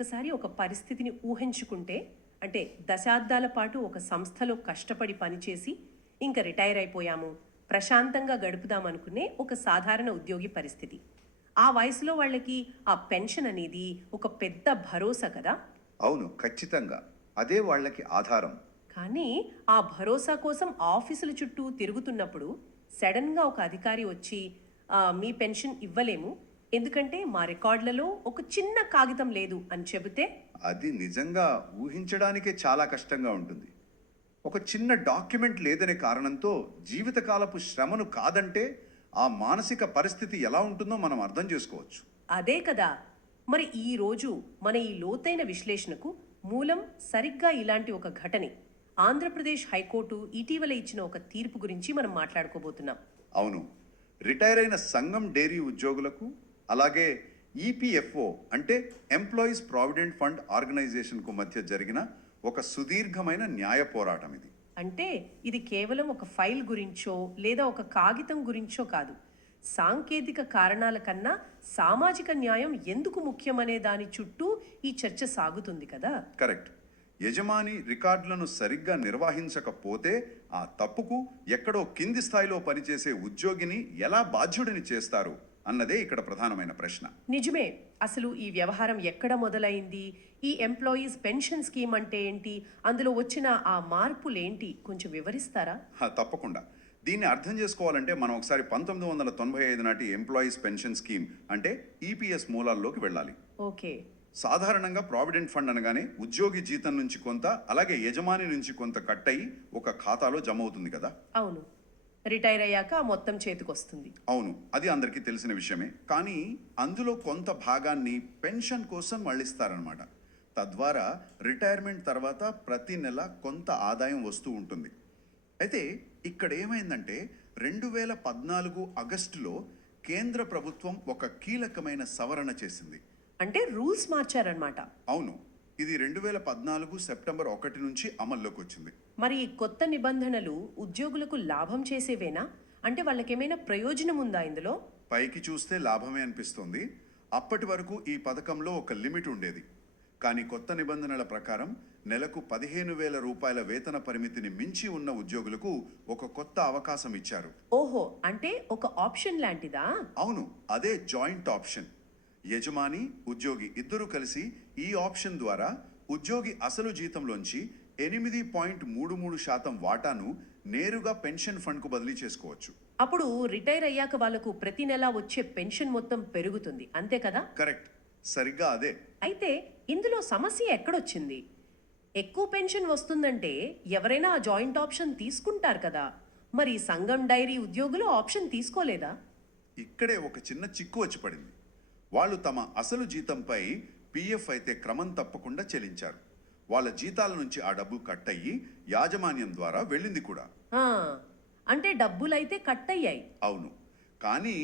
ఒక్కసారి ఒక పరిస్థితిని ఊహించుకుంటే, అంటే దశాబ్దాల పాటు ఒక సంస్థలో కష్టపడి పనిచేసి ఇంక రిటైర్ అయిపోయాము, ప్రశాంతంగా గడుపుదామనుకునే ఒక సాధారణ ఉద్యోగి పరిస్థితి. ఆ వయసులో వాళ్ళకి ఆ పెన్షన్ అనేది ఒక పెద్ద భరోసా కదా. అవును, ఖచ్చితంగా. అదే వాళ్ళకి ఆధారం. కానీ ఆ భరోసా కోసం ఆఫీసుల చుట్టూ తిరుగుతున్నప్పుడు సడన్గా ఒక అధికారి వచ్చి మీ పెన్షన్ ఇవ్వలేము, ఎందుకంటే మా రికార్డులలో ఒక చిన్న కాగితం లేదు అని చెబితే. అది నిజంగా ఊహించడానికే చాలా కష్టంగా ఉంటుంది. ఒక చిన్న డాక్యుమెంట్ లేదనే కారణంతో జీవితకాలపు శ్రమను కాదంటే ఆ మానసిక పరిస్థితి ఎలా ఉంటుందో మనం అర్థం చేసుకోవచ్చు. అదే కదా. మరి ఈ రోజు మన ఈ లోతైన విశ్లేషణకు మూలం సరిగ్గా ఇలాంటి ఒక ఘటనే. ఆంధ్రప్రదేశ్ హైకోర్టు ఇటీవల ఇచ్చిన ఒక తీర్పు గురించి మనం మాట్లాడుకోబోతున్నాం. అవును, రిటైర్ అయిన సంఘం డైరీ ఉద్యోగులకు, అలాగే ఈపీఎఫ్ఓ అంటే ఎంప్లాయీస్ ప్రావిడెంట్ ఫండ్ ఆర్గనైజేషన్కు మధ్య జరిగిన ఒక సుదీర్ఘమైన న్యాయ పోరాటం ఇది. అంటే ఇది కేవలం ఒక ఫైల్ గురించో లేదా ఒక కాగితం గురించో కాదు. సాంకేతిక కారణాల కన్నా సామాజిక న్యాయం ఎందుకు ముఖ్యమనే దాని చుట్టూ ఈ చర్చ సాగుతుంది కదా. కరెక్ట్. యజమాని రికార్డులను సరిగ్గా నిర్వహించకపోతే ఆ తప్పుకు ఎక్కడో కింది స్థాయిలో పనిచేసే ఉద్యోగిని ఎలా బాధ్యుడిని చేస్తారు అన్నదే ఇక్కడ ప్రధానమైన ప్రశ్న. నిజమే. అసలు ఈ వ్యవహారం ఎక్కడ మొదలైంది, ఈ ఎంప్లాయీస్ పెన్షన్ స్కీమ్ అంటే ఏంటి, అందులో వచ్చిన ఆ మార్పులేంటి, కొంచెం వివరిస్తారా? తప్పకుండా. దీన్ని అర్థం చేసుకోవాలంటే మనం ఒకసారి 1995 నాటి ఎంప్లాయీస్ పెన్షన్ స్కీమ్ అంటే ఈపీఎస్ మూలాల్లోకి వెళ్ళాలి. ఓకే. సాధారణంగా ప్రావిడెంట్ ఫండ్ అనగానే ఉద్యోగి జీతం నుంచి కొంత, అలాగే యజమాని నుంచి కొంత కట్ అయ్యి ఒక ఖాతాలో జమ అవుతుంది కదా. అవును. రిటైర్ అయ్యాక మొత్తం చేతికొస్తుంది. అవును, అది అందరికీ తెలిసిన విషయమే. కానీ అందులో కొంత భాగాన్ని పెన్షన్ కోసం మళ్ళిస్తారనమాట. తద్వారా రిటైర్మెంట్ తర్వాత ప్రతి నెల కొంత ఆదాయం వస్తూ ఉంటుంది. అయితే ఇక్కడ ఏమైందంటే 2014 ఆగస్టులో కేంద్ర ప్రభుత్వం ఒక కీలకమైన సవరణ చేసింది. అంటే రూల్స్ మార్చారనమాట. అవును, ఇది 2014 సెప్టెంబర్ 1 నుంచి అమల్లోకి వచ్చింది. మరి ఈ కొత్త నిబంధనలు ఉద్యోగులకు లాభం చేసేవేనా? అంటే వాళ్ళకేమైనా ప్రయోజనం ఉందా ఇందులో? పైకి చూస్తే లాభమే అనిపిస్తుంది. అప్పటి వరకు ఈ పథకంలో ఒక లిమిట్ ఉండేది. కానీ కొత్త నిబంధనల ప్రకారం నెలకు 15,000 రూపాయల వేతన పరిమితిని మించి ఉన్న ఉద్యోగులకు ఒక కొత్త అవకాశం ఇచ్చారు. ఓహో, అంటే ఒక ఆప్షన్ లాంటిదా? అవును, అదే జాయింట్ ఆప్షన్. యజమాని, ఉద్యోగి ఇద్దరూ కలిసి ఈ ఆప్షన్ ద్వారా ఉద్యోగి అసలు జీతంలోంచి 8.33% వాటాను నేరుగా పెన్షన్ ఫండ్కు బదిలీ చేసుకోవచ్చు. అప్పుడు రిటైర్ అయ్యాక వాళ్ళకు ప్రతి నెల వచ్చే పెన్షన్ మొత్తం పెరుగుతుంది, అంతే కదా? కరెక్ట్, సరిగ్గా అదే. అయితే ఇందులో సమస్య ఎక్కడొచ్చింది? ఎక్కువ పెన్షన్ వస్తుందంటే ఎవరైనా ఆ జాయింట్ ఆప్షన్ తీసుకుంటారు కదా. మరి సంఘం డైరీ ఉద్యోగులు ఆప్షన్ తీసుకోలేదా? ఇక్కడే ఒక చిన్న చిక్కు వచ్చి పడింది. వాళ్ళు తమ అసలు జీతంపై పిఎఫ్ అయితే క్రమం తప్పకుండా చెల్లించారు. వాళ్ళ జీతాల నుంచి ఆ డబ్బు కట్ అయ్యి యాజమాన్యం ద్వారా వెళ్ళింది కూడా. ఆ, అంటే డబ్బులైతే కట్ అయ్యాయి. అవును, కానీ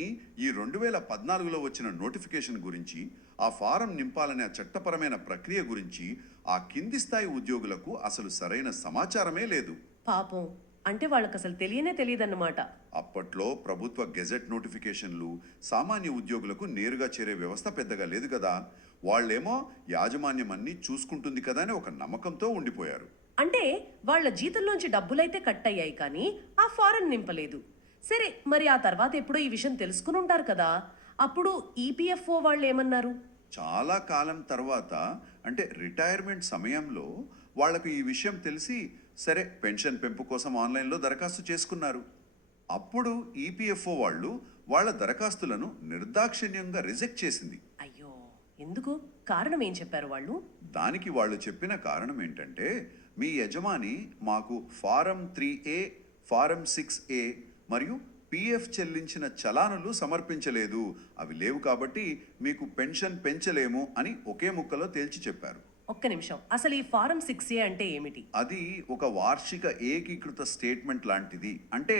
ఈ 2014లో వచ్చిన నోటిఫికేషన్ గురించి, ఆ ఫారం నింపాలనే చట్టపరమైన ప్రక్రియ గురించి ఆ కింది స్థాయి ఉద్యోగులకు అసలు సరైన సమాచారమే లేదు. పాపం, అంటే వాళ్ళకి అసలు తెలియదన్నమాట. అప్పట్లో ప్రభుత్వ గెజెట్ నోటిఫికేషన్లు సామాన్య ఉద్యోగులకు నేరుగా చేరే వ్యవస్థ పెద్దగా లేదు కదా. వాళ్ళేమో యాజమాన్యం అన్నీ చూసుకుంటుంది కదా అని ఒక నమ్మకంతో ఉండిపోయారు. అంటే వాళ్ళ జీతంలోంచి డబ్బులైతే కట్ అయ్యాయి కానీ ఆ ఫారెన్ నింపలేదు. సరే, మరి ఆ తర్వాత ఎప్పుడో ఈ విషయం తెలుసుకుని ఉంటారు కదా. అప్పుడు ఈపీఎఫ్ఓ వాళ్ళు ఏమన్నారు? చాలా కాలం తర్వాత, అంటే రిటైర్మెంట్ సమయంలో వాళ్లకు ఈ విషయం తెలిసి సరే పెన్షన్ పెంపు కోసం ఆన్లైన్లో దరఖాస్తు చేసుకున్నారు. అప్పుడు ఈపీఎఫ్ఓ వాళ్ళు వాళ్ళ దరఖాస్తులను నిర్దాక్షిణ్యంగా రిజెక్ట్ చేసింది. అయ్యో, ఎందుకు? కారణం ఏం చెప్పారు వాళ్ళు? దానికి వాళ్ళు చెప్పిన కారణం ఏంటంటే, మీ యజమాని మాకు ఫారం 3A, ఫారం 6A మరియు పిఎఫ్ చెల్లించిన చలానులు సమర్పించలేదు, అవి లేవు కాబట్టి మీకు పెన్షన్ పెంచలేము అని ఒకే ముక్కలో తేల్చి చెప్పారు. ఒక్క నిమిషం, అసలు ఈ ఫారం 6A అంటే ఏమిటి? అది ఒక వార్షిక ఏకీకృత స్టేట్మెంట్ లాంటిది. అంటే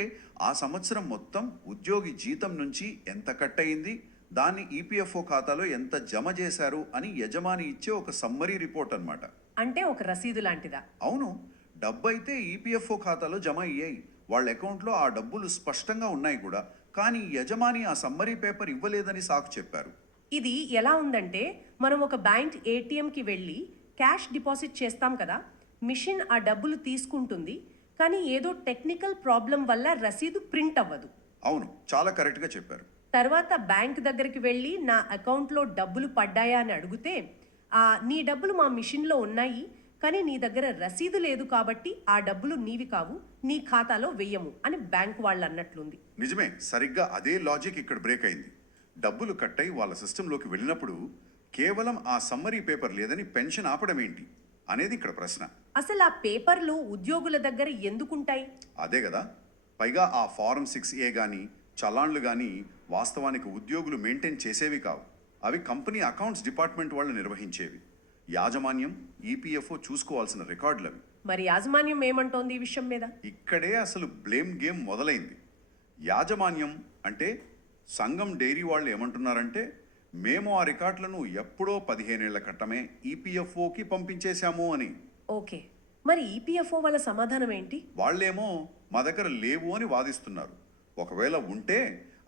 ఆ సంవత్సరం మొత్తం ఉద్యోగి జీతం నుంచి ఎంత కట్ అయింది, దాన్ని ఈపీఎఫ్ఓ ఖాతాలో ఎంత జమ చేశారు అని యజమాని ఇచ్చే ఒక సమ్మరీ రిపోర్ట్ అన్నమాట. అంటే ఒక రసీదు లాంటిదా? అవును, డబ్బు అయితే ఈపీఎఫ్ఓ ఖాతాలో జమ అయ్యాయి, వాళ్ళ అకౌంట్లో ఆ డబ్బులు స్పష్టంగా ఉన్నాయి కూడా. కానీ యజమాని ఆ సమ్మరీ పేపర్ ఇవ్వలేదని సాకు చెప్పారు. ఇది ఎలా ఉందంటే మనం ఒక బ్యాంక్ ఏటీఎంకి వెళ్ళి క్యాష్ డిపాజిట్ చేస్తాం కదా, మిషన్ ఆ డబ్బులు తీసుకుంటుంది, కానీ ఏదో టెక్నికల్ ప్రాబ్లం వల్ల రసీదు ప్రింట్ అవ్వదు. అవును, చాలా కరెక్ట్గా చెప్పారు. తర్వాత బ్యాంక్ దగ్గరికి వెళ్ళి నా అకౌంట్లో డబ్బులు పడ్డాయా అని అడిగితే, నీ డబ్బులు మా మిషన్లో ఉన్నాయి, కానీ నీ దగ్గర రసీదు లేదు కాబట్టి ఆ డబ్బులు నీవి కావు, నీ ఖాతాలో వెయ్యము అని బ్యాంక్ వాళ్ళు అన్నట్లుంది. నిజమే, సరిగ్గా అదే లాజిక్ ఇక్కడ బ్రేక్ అయింది. డబ్బులు కట్ అయి వాళ్ళ సిస్టంలోకి వెళ్ళినప్పుడు కేవలం ఆ సమ్మరీ పేపర్ లేదని పెన్షన్ ఆపడం ఏంటి అనేది ఇక్కడ ప్రశ్న. అసలు ఆ పేపర్లు ఉద్యోగుల దగ్గర ఎందుకుంటాయి? అదే కదా, పైగా ఆ ఫారం 6A కానీ చలాన్లు కానీ వాస్తవానికి ఉద్యోగులు మెయింటైన్ చేసేవి కావు. అవి కంపెనీ అకౌంట్స్ డిపార్ట్మెంట్ వాళ్ళు నిర్వహించేవి. యాజమాన్యం, ఈపీఎఫ్ఓ చూసుకోవాల్సిన రికార్డులు అవి. మరి యాజమాన్యం ఏమంటోంది ఈ విషయం మీద? ఇక్కడే అసలు బ్లేమ్ గేమ్ మొదలైంది. యాజమాన్యం అంటే సంఘం డైరీ వాళ్ళు ఏమంటున్నారంటే, మేము ఆ రికార్డులను ఎప్పుడో 15 ఏళ్ల క్రితమే ఈపీఎఫ్ఓకి పంపించేశాము అని. ఓకే, మరి ఈపీఎఫ్ఓ వాళ్ళ సమాధానం ఏంటి? వాళ్ళేమో మా దగ్గర లేవు అని వాదిస్తున్నారు. ఒకవేళ ఉంటే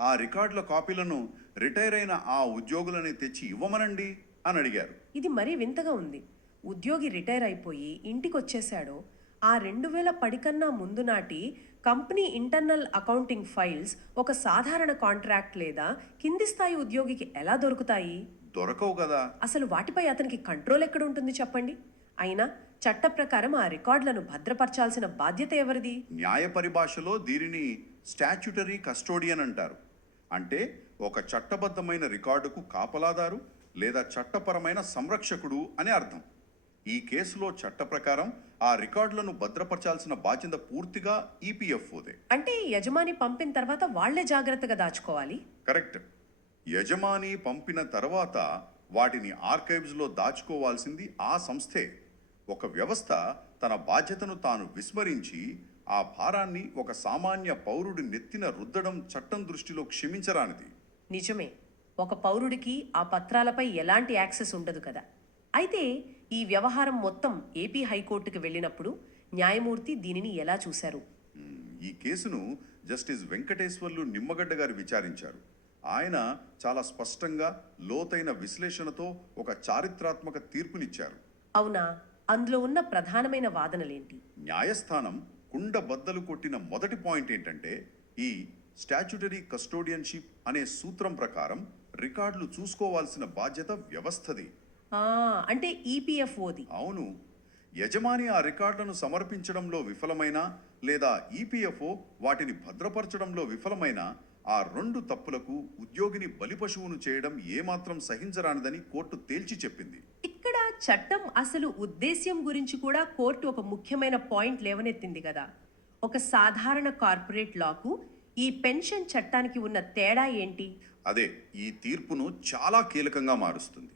ఆ రికార్డుల కాపీలను రిటైర్ అయిన ఆ ఉద్యోగులని తెచ్చి ఇవ్వమనండి అని అడిగారు. ఇది మరీ వింతగా ఉంది. ఉద్యోగి రిటైర్ అయిపోయి ఇంటికి వచ్చేశాడో ఆ 2010 కన్నా ముందు నాటి కంపెనీ ఇంటర్నల్ అకౌంటింగ్ ఫైల్స్ ఒక సాధారణ కాంట్రాక్ట్ లేదా కింది స్థాయి ఉద్యోగికి ఎలా దొరుకుతాయి? దొరకవు కదా. అసలు వాటిపై అతనికి కంట్రోల్ ఎక్కడ ఉంటుంది చెప్పండి? అయినా చట్ట ప్రకారం ఆ రికార్డులను భద్రపరచాల్సిన బాధ్యత ఎవరిది? న్యాయ పరిభాషలో దీనిని స్టాచ్యుటరీ కస్టోడియన్ అంటారు. అంటే ఒక చట్టబద్ధమైన రికార్డుకు కాపలాదారు లేదా చట్టపరమైన సంరక్షకుడు అని అర్థం. ఈ కేసులో చట్ట ప్రకారం ఆ రికార్డులను భద్రపరచాల్సిన బాధ్యత పూర్తిగా ఈపీఎఫ్ఓదే. అంటే యజమాని పంపిన తర్వాత వాళ్లే జాగ్రత్తగా దాచుకోవాలి? కరెక్ట్. యజమాని పంపిన తర్వాత వాటిని ఆర్కైవ్స్లో దాచుకోవాల్సింది ఆ సంస్థే. ఒక వ్యవస్థ తన బాధ్యతను తాను విస్మరించి ఆ భారాన్ని ఒక సామాన్య పౌరుడి నెత్తిన రుద్దడం చట్టం దృష్టిలో క్షమించరానిది. నిజమే, ఒక పౌరుడికి ఆ పత్రాలపై ఎలాంటి యాక్సెస్ ఉండదు కదా. అయితే ఈ వ్యవహారం మొత్తం ఏపీ హైకోర్టుకు వెళ్ళినప్పుడు న్యాయమూర్తి దీనిని ఎలా చూశారు? ఈ కేసును జస్టిస్ వెంకటేశ్వర్లు నిమ్మగడ్డ గారు విచారించారు. ఆయన చాలా స్పష్టంగా లోతైన విశ్లేషణతో ఒక చారిత్రాత్మక తీర్పునిచ్చారు. అవునా? అందులో ఉన్న ప్రధానమైన వాదనలేంటి? న్యాయస్థానం కుండ బద్దలు కొట్టిన మొదటి పాయింట్ ఏంటంటే, ఈ స్టాచ్యుటరీ కస్టోడియన్షిప్ అనే సూత్రం ప్రకారం రికార్డులు చూసుకోవాల్సిన బాధ్యత వ్యవస్థది. అంటే ఈపీఎఫ్ఓది. అవును. యజమాని ఆ రికార్డులను సమర్పించడంలో విఫలమైనా లేదా ఈపీఎఫ్ఓ వాటిని భద్రపరచడంలో విఫలమైనా ఆ 2 తప్పులకు ఉద్యోగిని బలిపశువును చేయడం ఏమాత్రం సహించరానిదని కోర్టు తేల్చి చెప్పింది. ఇక్కడ చట్టం అసలు ఉద్దేశ్యం గురించి కూడా కోర్టు ఒక ముఖ్యమైన పాయింట్ లేవనెత్తింది కదా. ఒక సాధారణ కార్పొరేట్ లాకు ఈ పెన్షన్ చట్టానికి ఉన్న తేడా ఏంటి? అదే ఈ తీర్పును చాలా కీలకంగా మారుస్తుంది.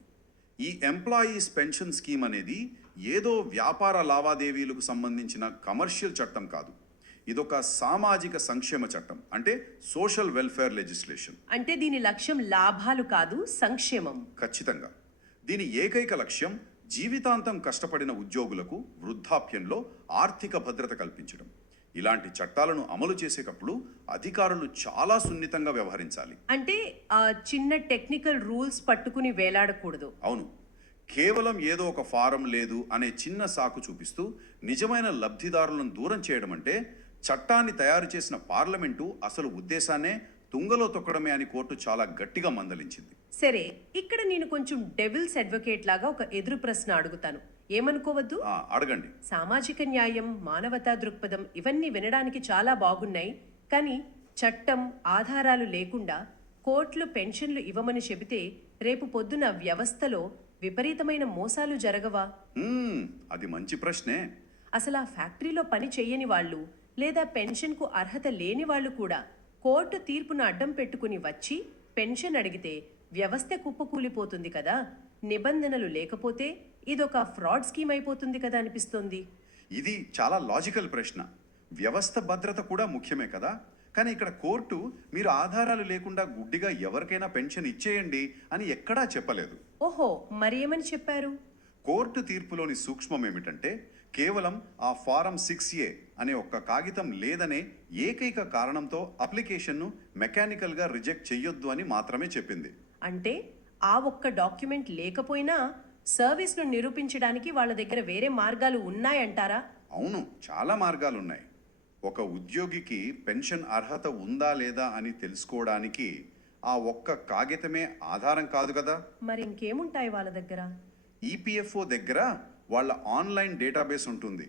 ఈ ఎంప్లాయీస్ పెన్షన్ స్కీమ్ అనేది ఏదో వ్యాపార లావాదేవీలకు సంబంధించిన కమర్షియల్ చట్టం కాదు. ఇదొక సామాజిక సంక్షేమ చట్టం, అంటే సోషల్ వెల్ఫేర్ లెజిస్లేషన్. అంటే దీని లక్ష్యం లాభాలు కాదు, సంక్షేమం. ఖచ్చితంగా. దీని ఏకైక లక్ష్యం జీవితాంతం కష్టపడిన ఉద్యోగులకు వృద్ధాప్యంలో ఆర్థిక భద్రత కల్పించడం. ఇలాంటి చట్టాలను అమలు చేసేటప్పుడు అధికారులు చాలా సున్నితంగా వ్యవహరించాలి. అంటే చిన్న టెక్నికల్ రూల్స్ పట్టుకుని వేలాడకూడదు. అవును. కేవలం ఏదో ఒక ఫారం లేదు అనే చిన్న సాకు చూపిస్తూ నిజమైన లబ్ధిదారులను దూరం చేయడం అంటే చట్టాన్ని తయారు చేసిన పార్లమెంటు అసలు ఉద్దేశాన్నే తుంగలో తొక్కడమే అని కోర్టు చాలా గట్టిగా మందలించింది. సరే, ఇక్కడ నేను కొంచెం డెవిల్స్ అడ్వకేట్ లాగా ఒక ఎదురు ప్రశ్న అడుగుతాను, ఏమనుకోవద్దు? అడగండి. సామాజిక న్యాయం, మానవతా దృక్పథం ఇవన్నీ వినడానికి చాలా బాగున్నాయి, కానీ చట్టం ఆధారాలు లేకుండా కోర్టులు పెన్షన్లు ఇవ్వమని చెబితే రేపు పొద్దున వ్యవస్థలో విపరీతమైన మోసాలు జరగవా? అది మంచి ప్రశ్నే. అసలు ఆ ఫ్యాక్టరీలో పని చెయ్యని వాళ్ళు లేదా పెన్షన్కు అర్హత లేని వాళ్ళు కూడా కోర్టు తీర్పును అడ్డం పెట్టుకుని వచ్చి పెన్షన్ అడిగితే వ్యవస్థ కుప్పకూలిపోతుంది కదా. నిబంధనలు లేకపోతే ఇదొక ఫ్రాడ్ స్కీమ్ అయిపోతుంది కదా అనిపిస్తోంది. ఇది చాలా లాజికల్ ప్రశ్న. వ్యవస్థ భద్రత కూడా ముఖ్యమే కదా. కానీ ఇక్కడ కోర్టు మీరు ఆధారాలు లేకుండా గుడ్డిగా ఎవరికైనా పెన్షన్ ఇచ్చేయండి అని ఎక్కడా చెప్పలేదు. ఓహో, మరి ఏమని చెప్పారు? కోర్టు తీర్పులోని సూక్ష్మం ఏమిటంటే, కేవలం ఆ ఫారం 6A అనే ఒక్క కాగితం లేదనే ఏకైక కారణంతో అప్లికేషన్ను మెకానికల్గా రిజెక్ట్ చెయ్యొద్దు అని మాత్రమే చెప్పింది. అంటే ఆ ఒక్క డాక్యుమెంట్ లేకపోయినా సర్వీస్ను నిరూపించడానికి వాళ్ళ దగ్గర వేరే మార్గాలు ఉన్నాయంటారా? అవును, చాలా మార్గాలు ఉన్నాయి. ఒక ఉద్యోగికి పెన్షన్ అర్హత ఉందా లేదా అని తెలుసుకోవడానికి ఆ ఒక్క కాగితమే ఆధారం కాదు కదా. మరి ఇంకేముంటాయి వాళ్ళ దగ్గర? ఈపీఎఫ్ఓ దగ్గర వాళ్ళ ఆన్లైన్ డేటాబేస్ ఉంటుంది.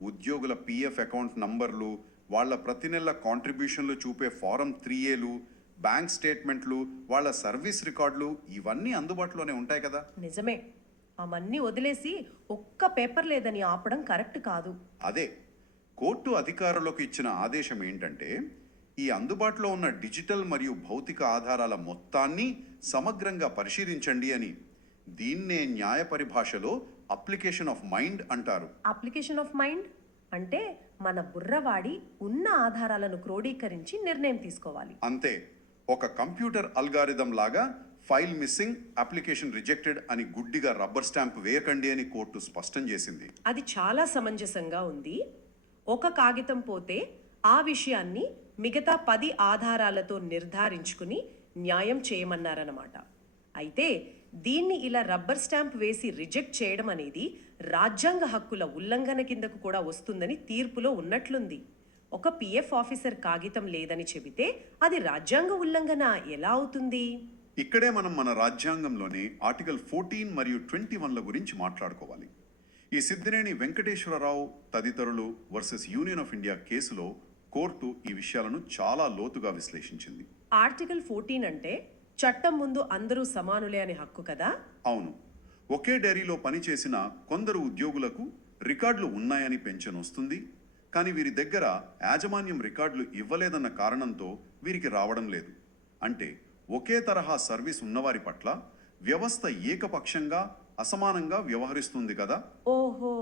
ఉద్యోగుల పీఎఫ్ అకౌంట్ నంబర్లు, వాళ్ళ ప్రతి నెల కాంట్రిబ్యూషన్లు చూపే ఫారం 3ఏలు, బ్యాంక్ స్టేట్మెంట్లు, వాళ్ళ సర్వీస్ రికార్డులు ఇవన్నీ అందుబాటులోనే ఉంటాయి కదా. నిజమే. అవన్నీ వదిలేసి ఒక్క పేపర్ లేదని ఆపడం కరెక్ట్ కాదు. అదే కోర్టు అధికారులకు ఇచ్చిన ఆదేశం ఏంటంటే, ఈ అందుబాటులో ఉన్న డిజిటల్ మరియు భౌతిక ఆధారాల మొత్తాన్ని సమగ్రంగా పరిశీలించండి అని. దీన్నే న్యాయ పరిభాషలో అప్లికేషన్ ఆఫ్ మైండ్ అంటారు. అప్లికేషన్ ఆఫ్ మైండ్ అంటే మన బుర్రవాడి ఉన్న ఆధారాలను క్రోడీకరించి నిర్ణయం తీసుకోవాలి. అంతే. ఒక కంప్యూటర్ అల్గారిథం లాగా ఫైల్ మిస్సింగ్, అప్లికేషన్ రిజెక్టెడ్ అని గుడ్డిగా రబ్బర్ స్టాంప్ వేయకండి అని కోర్టు స్పష్టం చేసింది. అది చాలా సమంజసంగా ఉంది. ఒక కాగితం పోతే ఆ విషయాన్ని మిగతా 10 ఆధారాలతో నిర్ధారించుకుని న్యాయం చేయమన్నారన్నమాట. అయితే దీన్ని ఇలా రబ్బర్ స్టాంప్ వేసి రిజెక్ట్ చేయడం అనేది రాజ్యాంగ హక్కుల ఉల్లంఘన కిందకు కూడా వస్తుందని తీర్పులో ఉన్నట్లుంది. ఒక పిఎఫ్ ఆఫీసర్ కాగితం లేదని చెబితే అది రాజ్యాంగ ఉల్లంఘన ఎలా అవుతుంది? ఇక్కడే మనం మన రాజ్యాంగంలోని ఆర్టికల్ 14 మరియు 21ల గురించి మాట్లాడుకోవాలి. ఈ సిద్దినేని వెంకటేశ్వరరావు తదితరులు వర్సెస్ యూనియన్ ఆఫ్ ఇండియా కేసులో కోర్టు ఈ విషయాలను చాలా లోతుగా విశ్లేషించింది. ఆర్టికల్ 14 అంటే చట్టం ముందు అందరూ సమానులే అనే హక్కు కదా? అవును. ఒకే డైరీలో పనిచేసిన కొందరు ఉద్యోగులకు రికార్డులు ఉన్నాయని పెన్షన్ వస్తుంది, కానీ వీరి దగ్గర యాజమాన్యం రికార్డులు ఇవ్వలేదన్న కారణంతో వీరికి రావడం లేదు. అంటే ఒకే తరహా సర్వీస్ ఉన్నవారి పట్ల వ్యవస్థ ఏకపక్షంగా అసమానంగా వ్యవహరిస్తుంది కదా. ఓహో,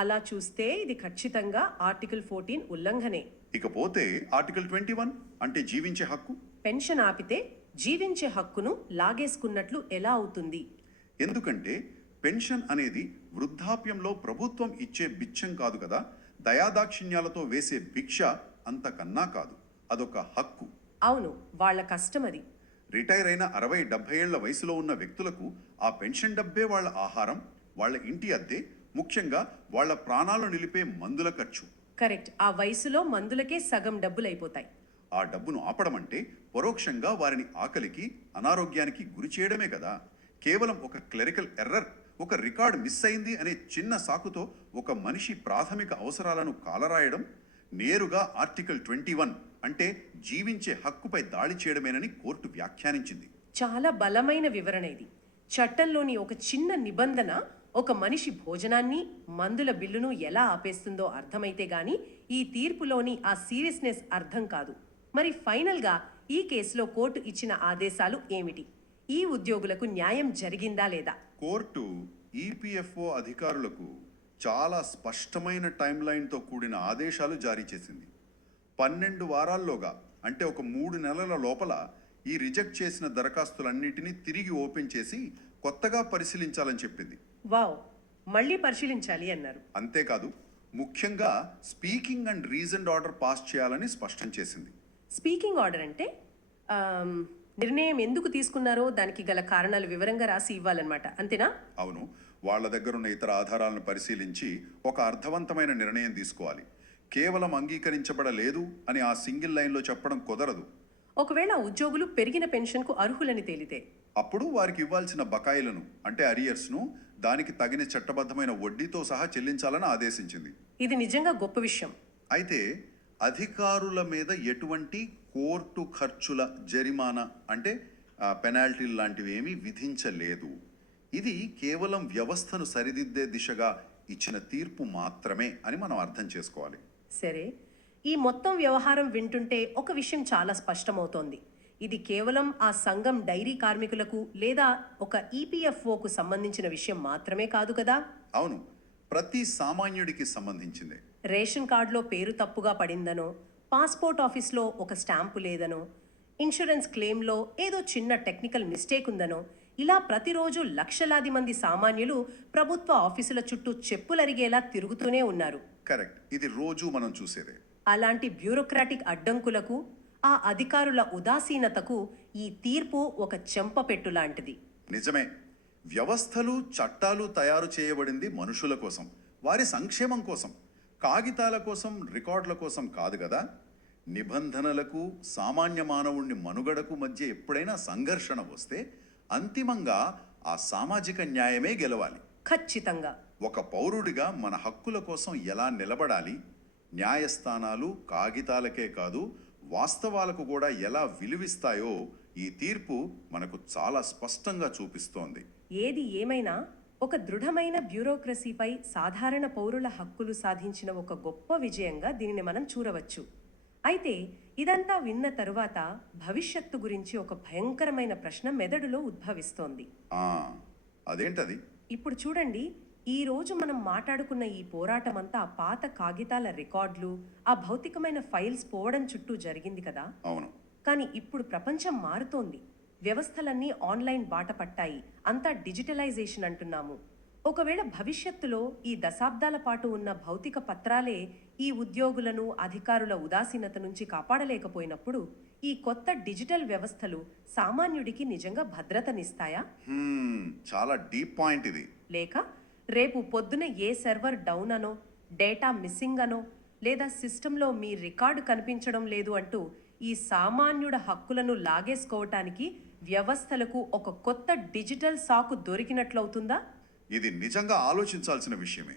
అలా చూస్తే ఇది ఖచ్చితంగా ఆర్టికల్ 14 ఉల్లంఘనే. ఇకపోతే ఆర్టికల్ 21 అంటే జీవించే హక్కు. పెన్షన్ ఆపితే జీవించే హక్కును లాగేసుకున్నట్లు ఎలా అవుతుంది? ఎందుకంటే పెన్షన్ అనేది వృద్ధాప్యంలో ప్రభుత్వం ఇచ్చే బిచ్చం కాదు కదా, దయాదాక్షిణ్యాలతో వేసే భిక్ష అంతకన్నా కాదు. అదొక హక్కు. అవును, వాళ్ళ కష్టం అది. రిటైర్ అయిన 60-70 ఏళ్ల వయసులో ఉన్న వ్యక్తులకు ఆ పెన్షన్ డబ్బే వాళ్ళ ఆహారం, వాళ్ళ ఇంటి అద్దె, ముఖ్యంగా వాళ్ళ ప్రాణాలు నిలిపే మందుల ఖర్చు. కరెక్ట్. ఆ వయసులో మందులకే సగం డబ్బులు అయిపోతాయి. ఆ డబ్బును ఆపడం అంటే పరోక్షంగా వారిని ఆకలికి, అనారోగ్యానికి గురి చేయడమే కదా. కేవలం ఒక క్లరికల్ ఎర్రర్, ఒక రికార్డ్ మిస్ అయింది అనే చిన్న సాకుతో ఒక మనిషి ప్రాథమిక అవసరాలను కాలరాయడం నేరుగా ఆర్టికల్ 21 అంటే జీవించే హక్కుపై దాడి చేయడమేనని కోర్టు వ్యాఖ్యానించింది. చాలా బలమైన వివరణ ఇది. చట్టంలోని ఒక చిన్న నిబంధన ఒక మనిషి భోజనాన్ని, మందుల బిల్లును ఎలా ఆపేస్తుందో అర్థమైతే గాని ఈ తీర్పులోని ఆ సీరియస్నెస్ అర్థం కాదు. మరి ఫైనల్గా ఈ కేసులో కోర్టు ఇచ్చిన ఆదేశాలు ఏమిటి? ఈ ఉద్యోగులకు న్యాయం జరిగిందా లేదా? కోర్టు ఈపీఎఫ్ఓ అధికారులకు చాలా స్పష్టమైన టైం లైన్తో కూడిన ఆదేశాలు జారీ చేసింది. 12 వారాల్లోగా, అంటే ఒక 3 నెలల లోపల ఈ రిజెక్ట్ చేసిన దరఖాస్తులన్నిటినీ తిరిగి ఓపెన్ చేసి కొత్తగా పరిశీలించాలని చెప్పింది. వావ్, మళ్ళీ పరిశీలించాలి అన్నారు. అంతేకాదు, ముఖ్యంగా speaking and reasoned order pass చేయాలని స్పష్టం చేసింది. స్పీకింగ్ ఆర్డర్ అంటే నిర్ణయం ఎందుకు తీసుకున్నారో దానికి గల కారణాలు వివరంగా రాసి ఇవ్వాలన్నమాట, అంతేనా? అవును. వాళ్ళ దగ్గరున్న ఇతర ఆధారాలను పరిశీలించి ఒక అర్థవంతమైన నిర్ణయం తీసుకోవాలి. కేవలం అంగీకరించబడలేదు అని ఆ సింగిల్ లైన్లో చెప్పడం కుదరదు. ఒకవేళ ఉద్యోగులు పెరిగిన పెన్షన్కు అర్హులని తేలితే అప్పుడు వారికి ఇవ్వాల్సిన బకాయిలను, అంటే అరియర్స్ను, దానికి తగిన చట్టబద్ధమైన వడ్డీతో సహా చెల్లించాలని ఆదేశించింది. ఇది నిజంగా గొప్ప విషయం. అయితే అధికారుల మీద ఎటువంటి కోర్టు ఖర్చుల జరిమానా, అంటే పెనాల్టీలు లాంటివి ఏమీ విధించలేదు. ఇది కేవలం వ్యవస్థను సరిదిద్దే దిశగా ఇచ్చిన తీర్పు మాత్రమే అని మనం అర్థం చేసుకోవాలి. సరే, ఈ మొత్తం వ్యవహారం వింటుంటే ఒక విషయం చాలా స్పష్టమవుతోంది. ఇది కేవలం ఆ సంఘం డైరీ కార్మికులకు లేదా ఒక ఈపీఎఫ్ఓకు సంబంధించిన విషయం మాత్రమే కాదు కదా? అవును, ప్రతి సామాన్యుడికి సంబంధించిందే. రేషన్ కార్డులో పేరు తప్పుగా పడిందనో, పాస్పోర్ట్ ఆఫీస్లో ఒక స్టాంపు లేదనో, ఇన్సూరెన్స్ క్లెయిమ్లో ఏదో చిన్న టెక్నికల్ మిస్టేక్ ఉందనో, ఇలా ప్రతిరోజు లక్షలాది మంది సామాన్యులు ప్రభుత్వ ఆఫీసుల చుట్టూ చెప్పులరిగేలా తిరుగుతూనే ఉన్నారు. కరెక్ట్, ఇది రోజు మనం చూసేదే. అలాంటి బ్యూరోక్రాటిక్ అడ్డంకులకు, ఆ అధికారుల ఉదాసీనతకు ఈ తీర్పు ఒక చెంపపెట్టు లాంటిది. నిజమే. వ్యవస్థలు చట్టాలు తయారు చేయబడింది మనుషుల కోసం, వారి సంక్షేమం కోసం, కాగితాల కోసం, రికార్డుల కోసం కాదు కదా. నిబంధనలకు సామాన్య మానవుణ్ణి మనుగడకు మధ్య ఎప్పుడైనా సంఘర్షణ వస్తే అంతిమంగా ఆ సామాజిక న్యాయమే గెలవాలి. ఖచ్చితంగా. ఒక పౌరుడిగా మన హక్కుల కోసం ఎలా నిలబడాలి, న్యాయస్థానాలు కాగితాలకే కాదు వాస్తవాలకు కూడా ఎలా విలువిస్తాయో ఈ తీర్పు మనకు చాలా స్పష్టంగా చూపిస్తోంది. ఏది ఏమైనా ఒక దృఢమైన బ్యూరోక్రసీపై సాధారణ పౌరుల హక్కులు సాధించిన ఒక గొప్ప విజయంగా దీనిని మనం చూడవచ్చు. అయితే ఇదంతా విన్న తరువాత భవిష్యత్తు గురించి ఒక భయంకరమైన ప్రశ్న మెదడులో ఉద్భవిస్తోంది. ఆ, అదేంటది? ఇప్పుడు చూడండి, ఈ రోజు మనం మాట్లాడుకున్న ఈ పోరాటమంతా ఆ పాత కాగితాల రికార్డులు, ఆ భౌతికమైన ఫైల్స్ పోవడం చుట్టూ జరిగింది కదా. అవును. కానీ ఇప్పుడు ప్రపంచం మారుతోంది. వ్యవస్థలన్నీ ఆన్లైన్ బాట పట్టాయి. అంతా డిజిటలైజేషన్ అంటున్నాము. ఒకవేళ భవిష్యత్తులో ఈ దశాబ్దాల పాటు ఉన్న భౌతిక పత్రాలే ఈ ఉద్యోగులను, అధికారుల ఉదాసీనత నుంచి కాపాడలేకపోయినప్పుడు ఈ కొత్త డిజిటల్ వ్యవస్థలు సామాన్యుడికి నిజంగా భద్రతనిస్తాయా? చాలా డీప్ పాయింట్ ఇది. లేక రేపు పొద్దున ఏ సర్వర్ డౌన్ అనో, డేటా మిస్సింగ్ అనో, లేదా సిస్టంలో మీ రికార్డు కనిపించడం లేదు అంటూ ఈ సామాన్యుడ హక్కులను లాగేసుకోవటానికి వ్యవస్థలకు ఒక కొత్త డిజిటల్ సాకు దొరికినట్లవుతుందా? ఇది నిజంగా ఆలోచించాల్సిన విషయమే.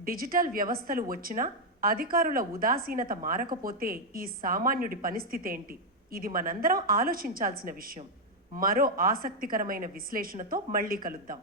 డిజిటల్ వ్యవస్థలు వచ్చినా అధికారుల ఉదాసీనత మారకపోతే ఈ సామాన్యుడి పరిస్థితి ఏంటి? ఇది మనందరం ఆలోచించాల్సిన విషయం. మరో ఆసక్తికరమైన విశ్లేషణతో మళ్ళీ కలుద్దాం.